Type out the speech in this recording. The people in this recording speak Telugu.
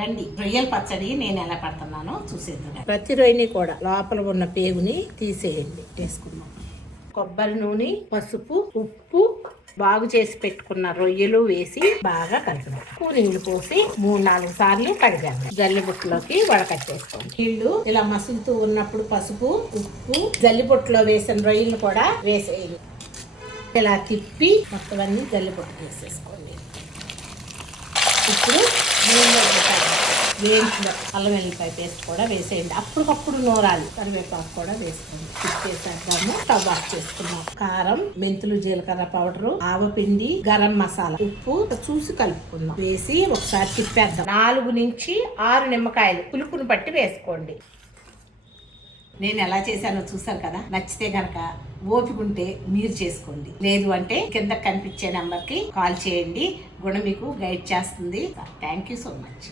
రండి, రొయ్యల పచ్చడి నేను ఎలా పడుతున్నానో చూసేద్దాం. ప్రతి రొయ్యని కూడా లోపల ఉన్న పేగుని తీసేయండి. వేసుకుందాం. కొబ్బరి నూనె, పసుపు, ఉప్పు, బాగు చేసి పెట్టుకున్న రొయ్యలు వేసి బాగా కలిపి నీళ్లు పోసి 3-4 సార్లు కడిగాను. జల్లిబుట్టలోకి వడకట్టేసుకోండి. నీళ్లు ఇలా మసులుతూ ఉన్నప్పుడు పసుపు, ఉప్పు, జల్లిబుట్టలో వేసిన రొయ్యలు కూడా వేసేయండి. ఇలా తిప్పి మొత్తం అన్ని జల్లిబుట్టకు వేసేసుకోండి. ఇప్పుడు వేయించిన అల్లం వెల్లిపాయ పేస్ట్ కూడా వేసేయండి. అప్పటికప్పుడు నూరాలి. కరివేపాకు కూడా వేసుకోండి. తిప్పేసేద్దాము. స్టవ్ ఆఫ్ చేసుకున్నాం. కారం, మెంతులు, జీలకర్ర పౌడరు, ఆవపిండి, గరం మసాలా, ఉప్పు చూసి కలుపుకుందాం. వేసి ఒకసారి తిప్పేద్దాం. 4 నుంచి 6 నిమ్మకాయలు పులుపుని బట్టి వేసుకోండి. నేను ఎలా చేశానో చూసారు కదా. నచ్చితే గనక ఓపిక ఉంటే మీరు చేసుకోండి. లేదు అంటే కింద కనిపించే నెంబర్కి కాల్ చేయండి. గుణ మీకు గైడ్ చేస్తుంది. Thank you so much.